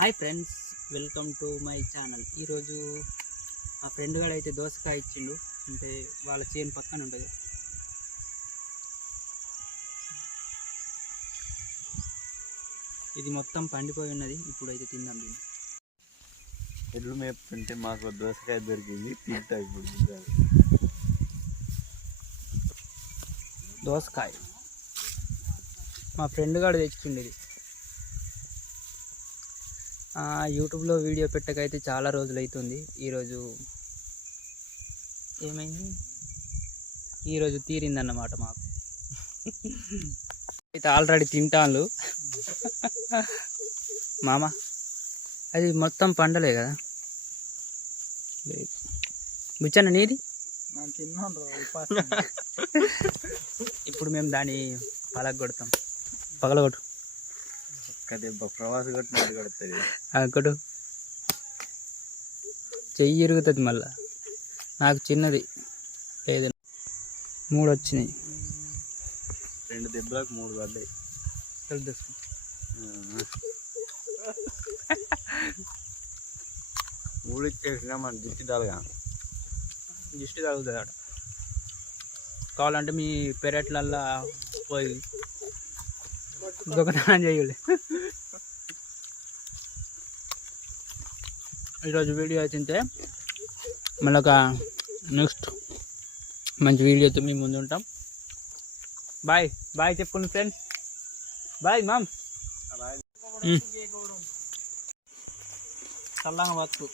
Hi friends, welcome to my channel. ఈరోజు మా friend గారు అయితే దోసకాయ ఇచ్చిండు. అంటే వాళ్ళ చేను పక్కన ఉంటుంది. ఇది మొత్తం పండిపోయి ఉన్నది. ఇప్పుడైతే తిందాం దీన్ని. ఎల్లు మేపుతుంటే మాకు దోసకాయ దొరికింది, తింటా ఇప్పుడు. దోసకాయ మా ఫ్రెండ్ గారు తెచ్చిండు. ఇది యూట్యూబ్లో వీడియో పెట్టకైతే చాలా రోజులు అవుతుంది. ఈరోజు ఏమైంది, ఈరోజు తీరిందన్నమాట మాకు. అయితే ఆల్రెడీ తింటాను మామ. అది మొత్తం పండలే కదా. లేదు బుచ్చన్న నీది. ఇప్పుడు మేము దాన్ని పగలగొడతాం. పగలగొట్టు ప్రవాస కొట్టినట్టు కొడుతుంది. కొట్టు. చెయ్యి ఇరుగుతుంది మళ్ళా. నాకు చిన్నది లేదు, 3 వచ్చినాయి. 2 దెబ్బలకు 3 పడ్డాయి. ఊడిచ్చేసినా మన దిష్టి తలగా దిష్టి తగులుతుంది ఆడ. కావాలంటే మీ పెరట్లల్లా పోయి దొంగతనం చేయాలి. ఈరోజు వీడియో అయితే మళ్ళీ ఒక నెక్స్ట్ మంచి వీడియోతో మీ ముందు ఉంటాం. బాయ్ బాయ్ చెప్పండి ఫ్రెండ్స్. Bye mom. చల్లగా బతుకు.